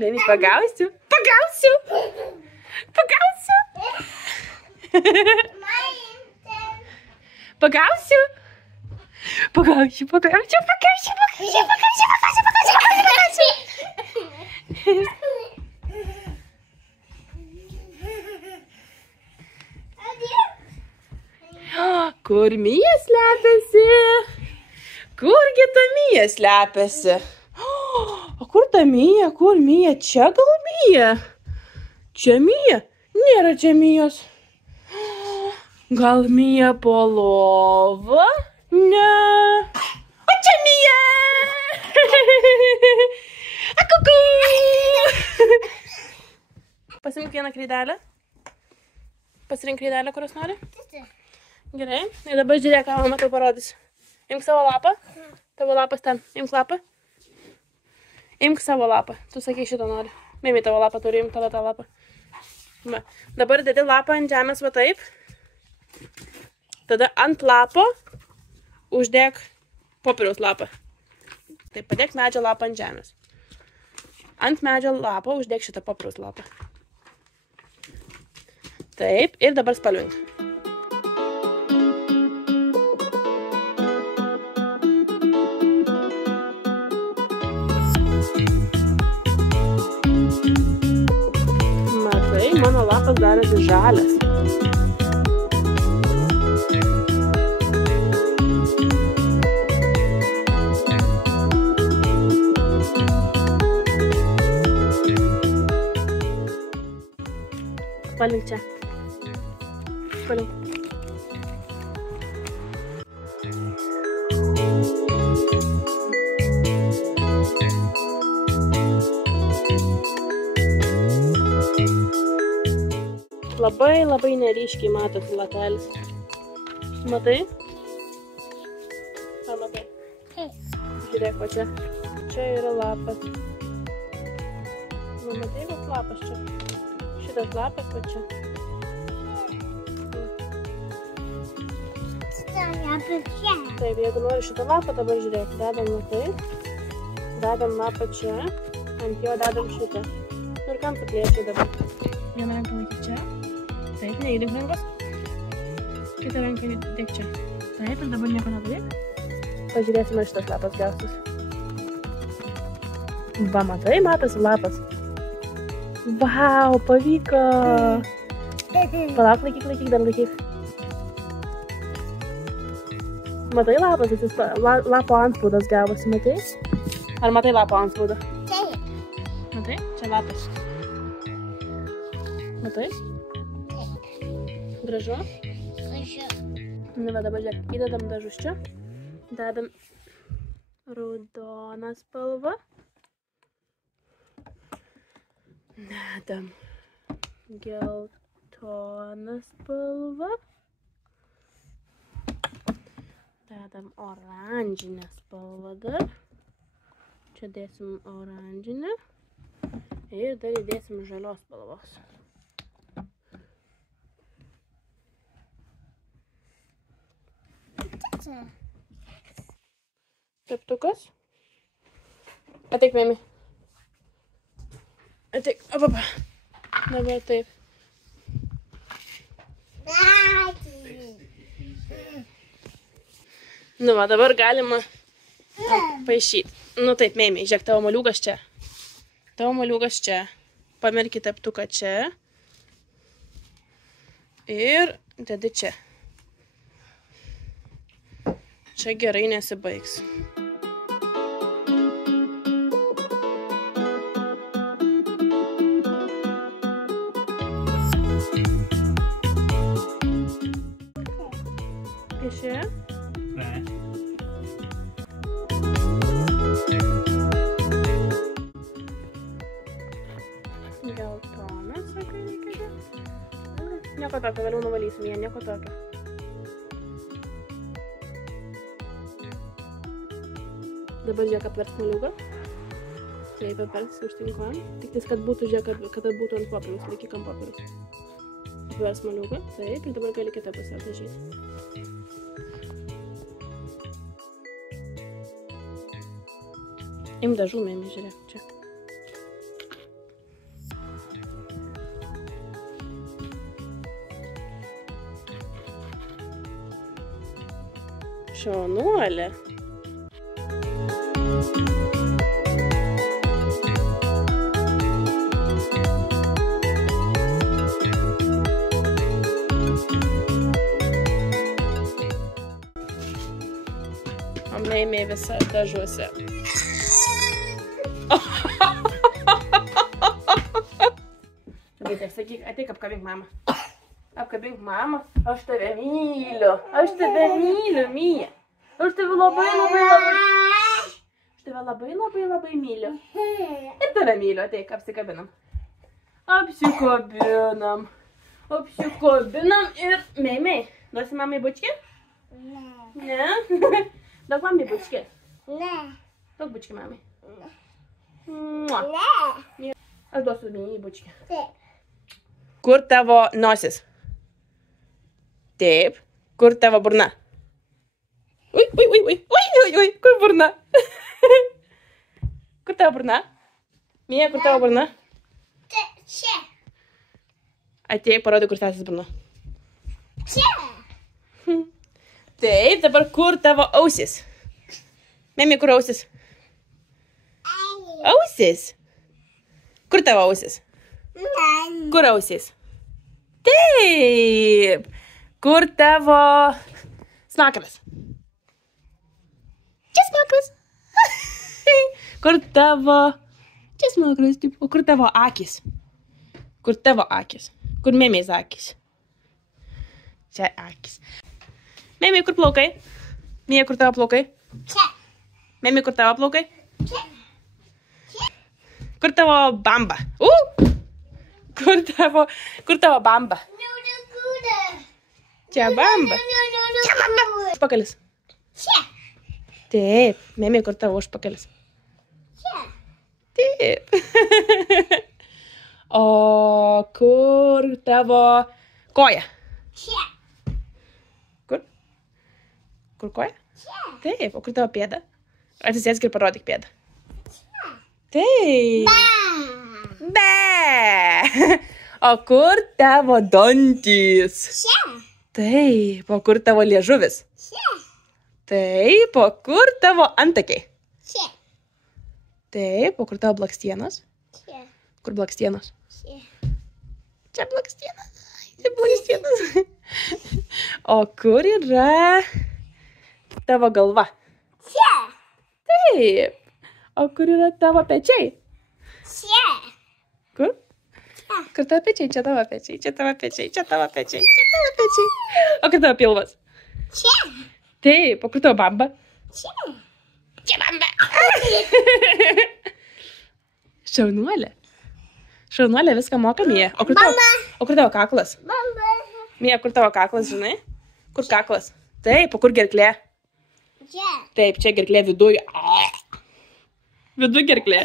Mėmy, pagausiu. Pagausiu. Pagausiu. Pagausiu. Pagausiu, pagausiu, pagausiu, pagausiu, pagausiu, pagausiu, pagausiu. Kur Mija slepiasi? Kurgi ta Mija slepiasi? O kur ta Mija? Kur Mija? Čia gal Mija? Čia Mija? Nėra čia Mijos. Gal Mija po lova? Ne. O čia Mija! A, kuku! Pasimk vieną kreidelę. Pasirink kreidelę, kurios nori. Gerai. Ir dabar žiūrėk, ką mama tau parodys. Imk savo lapą. Tavo lapas ten. Imk lapą. Imk savo lapą. Tu sakai, šito nori. Mėmy tavo lapą turi, imk tada tą lapą. Va. Dabar dedi lapą ant žemės va taip. Tada ant lapo uždėk popieriaus lapą. Taip, padėk medžio lapą ant žemės. Ant medžio lapo uždėk šitą popieriaus lapą. Taip, ir dabar spalvink. Matai, mano lapas darėsi žalias. Spalvink čia. Spalvink. Labai neryškiai matosi latelis. Matai? Ką matai? Žiūrėk, va čia. Čia yra lapas. Nu, matai, koks lapas čia? Šitas lapas va čia. Taip, jeigu nori šitą lapą, dabar žiūrėk. Dedam matai. Dedam lapą čia. Ant jo dedam šitą. Ir kam paplėčiai dabar? Vieną ranką laikyk čia. Taip, neįdink rankos. Kitą ranką dėk čia. Taip, ir dabar nieko nedaryk. Pažiūrėsime, šitas lapas gausis. Va, matai, matosi lapas. Vau, pavyko. Palauk, laikyk, dar laikyk. Matai lapas, lapo antspaudas gavosi, matai? Ar matai lapo antspaudą? Taip. Matai? Čia lapas. Matai? Gražu? Gražu. Nu, va, dabar žiūrėk, įdedam dažus čia. Dedam raudoną spalvą. Dedam geltoną spalvą. Dedam oranžinę spalvą dar. Čia dėsim oranžinę. Ir dar įdėsim žalios spalvos. Teptukas. Ateik, Mėmy. Ateik, opapa. Dabar taip. Nu va, dabar galima paišyti. Nu taip, Mėmy, žiūrėk, tavo moliūgas čia. Tavo moliūgas čia. Pamerki teptuką čia. Ir dedi čia. Čia gerai nesibaigs. Pieši? Ne. Geltonas, sakai, reikia. Nieko tokio, vėliau nuvalysim ją, nieko tokio. Dabar žiūrėk, apversk moliūgą. Taip, apversk užtinkom. Tik tais, kad būtų, žiūrėk, kad būtų ant popieriaus, laikyk ant popieriaus. Apversk moliūgą. Taip, ir dabar gali kitą pusę dažyti. Im dažų, Mėmy, žiūrėk, čia. Šaunuolė. O Meimė visa dažuose. Sakyk, ateik apkabink mamą. Apkabink mamą. Aš tave myliu. Aš tave myliu, Mija. Aš tave labai myliu. Ir tave myliu. Ateik, apsikabinam. Apsikabinam ir Meimei. Duosi mamai bučkį? Ne. Duok mamai bučkį. Duok bučkį mamai. Ne. Aš duosiu Meimei bučkį. Taip. Kur tavo nosis? Taip. Kur tavo burna? Ui, kur burna? Kur tavo burna? Mija, kur tavo burna? Čia. Atėjai, parodai, kur tęsis burna. Čia. Taip, dabar kur tavo ausis? Mėmė, kur ausis? Ausis? Kur tavo ausis? Kur ausis? Taip. Kur tavo smakaras? Čia smakaras. Kur tavo... Čia smakaras. O kur tavo akis? Kur tavo akis? Kur Meimės akis? Čia akis. Meimė, kur plaukai? Mija, kur tavo plaukai? Čia. Meimė, kur tavo plaukai? Čia. Kur tavo bamba? Kur tavo bamba? Čia bamba. Čia bamba. Užpakalis. Čia. Taip. Meimė, kur tavo užpakalis? Čia. Taip. O kur tavo koja? Čia. Kur? Kur koja? Čia. Taip. O kur tavo pėda? Atsisėsk ir parodyk pėdą. Čia. Taip. Be. O kur tavo dantys? Čia. Taip. O kur tavo liežuvis? Čia. Taip. O kur tavo antakiai? Čia. Taip. O kur tavo blakstienos? Čia. Kur blakstienos? Čia. Čia blakstienos. Čia blakstienos. O kur yra tavo galva? Čia. Taip. O kur yra tavo pečiai? Čia. Kur? Čia. Kur tavo pečiai? Čia tavo pečiai. Čia tavo pečiai. Čia tavo pečiai. Čia tavo pečiai. O kur tavo pilvas? Čia. Taip. O kur tavo bamba? Čia. Čia bamba. Šaunuolė. Šaunuolė viską moka, Mija. O kur tavo kaklas? Bamba. Mija, kur tavo kaklas, žinai? Kur kaklas? Taip. O kur gerklė? Čia. Taip, čia gerklė viduj. Viduj gerklė.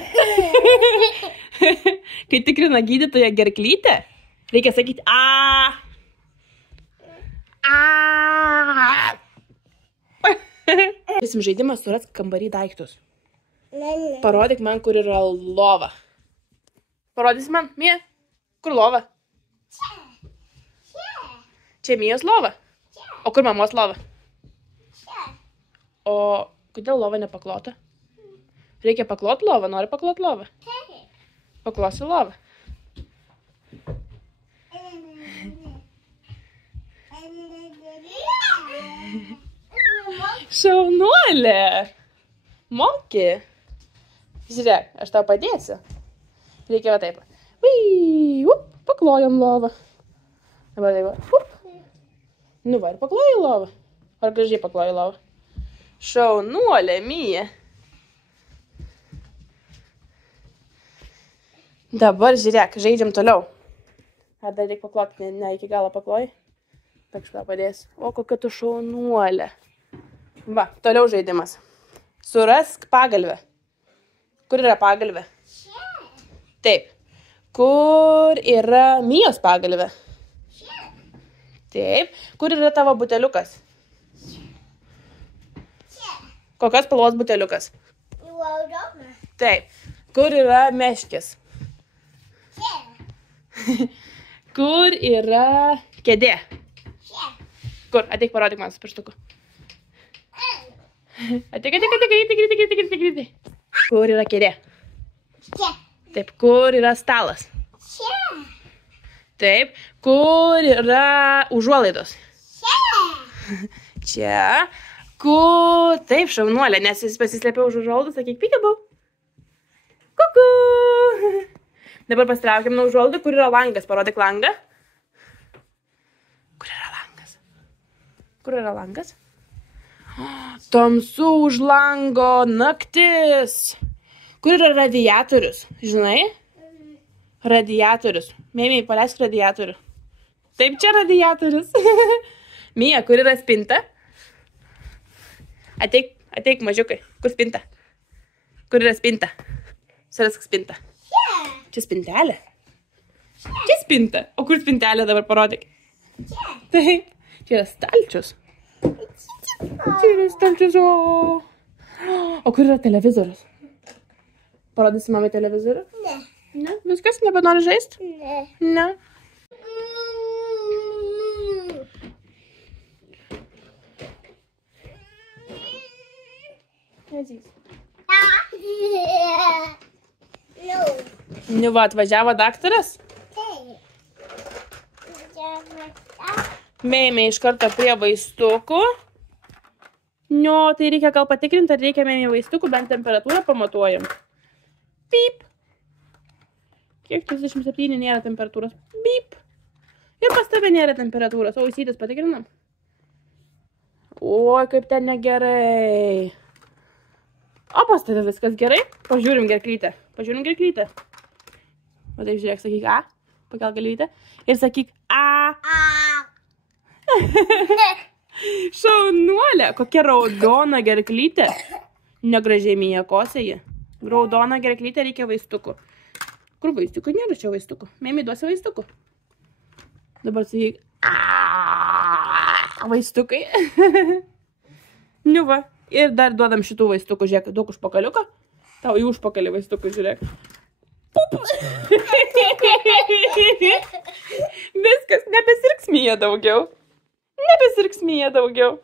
Kai tikrina gydytoja gerklytę, reikia sakyti a. Visim žaidimas, surask kambarį daiktus. Parodyk man, kur yra lova. Parodysi man, Mija? Kur lova? Čia Mijos lova. O kur mamos lova? O kodėl lova nepaklota? Reikia paklot lovą, nori paklot lovą? Paklosi lovą. Šaunuolė! Moki! Žiūrėk, aš tau padėsiu. Reikia va taip. Paklojam lovą. Dabar taip. Nu va, ir paklojai lovą. Ar gražiai paklojai lovą? Šaunuolė, Mija. Dabar žiūrėk, žaidžiam toliau. Ar dar reikia pakloti, ne iki galo pakloji? Tak aš tau padėsiu. O kokia tu šaunuolė. Va, toliau žaidimas. Surask pagalvę. Kur yra pagalvė? Čia. Taip. Kur yra Mijos pagalvė? Čia. Taip. Kur yra tavo buteliukas? Čia. Kokios spalvos buteliukas? Raudonas. Taip. Kur yra meškis? Čia. Kur yra kėdė? Čia. Kur? Ateik parodyk man su pirštuku. Ateik. Kur yra kėdė? Čia. Taip, kur yra stalas? Čia. Taip, kur yra užuolaidos? Čia. Čia. Kur? Taip, šaunuolė, nes jis pasislėpė už užuolaidų, sakyk, peekaboo. Kuku. Dabar pasitraukiam nuo užuolaidų, kur yra langas, parodyk langą. Kur yra langas? Kur yra langas? Tamsu už lango naktis. Kur yra radiatorius, žinai? Radiatorius. Mėmiai, paleisk radiatorių. Taip, čia radiatorius. Mija, kur yra spinta? Ateik, mažiukai. Kur spinta? Kur yra spinta? Surask spinta. Čia spintelė. Čia spinta. O kur spintelė dabar parodyk? Taip. Čia yra stalčius. Čia yra stalčius. O kur yra televizorius? Parodysi mamai televizorių? Ne. Ne? Viskas, nebenori žaisti? Ne. Ne. Nu va, atvažiavo daktaras. Mėmė iš karto prie vaistukų. Nu, tai reikia gal patikrinti, ar reikia mėmė vaistukų, bent temperatūrą pamatuojam. Pip. Kiek 37 nėra temperatūros. Pip. Ir pas tave nėra temperatūros. O ausytis patikrinam. Oi, kaip ten negerai. O pas tave viskas gerai? Pažiūrim gerklytę. Pažiūrim gerklytę. O taip žiūrėk, sakyk A. Pakel galvytę. Ir sakyk A. Šaunuolė. Kokia raudona gerklytė. Negražiai Mija kosėji. Raudona gerklytė, reikia vaistukų. Kur vaistukų? Nėra čia vaistukų. Mėmė duosi vaistukų. Dabar sakyk vaistukai. Nu va. Ir dar duodam šitų vaistukų, žiūrėk, duok užpakaliuką. Tau į užpakalį vaistukų, žiūrėk. Pup. Viskas, nebesirgs Mija daugiau. Nebesirgs Mija daugiau.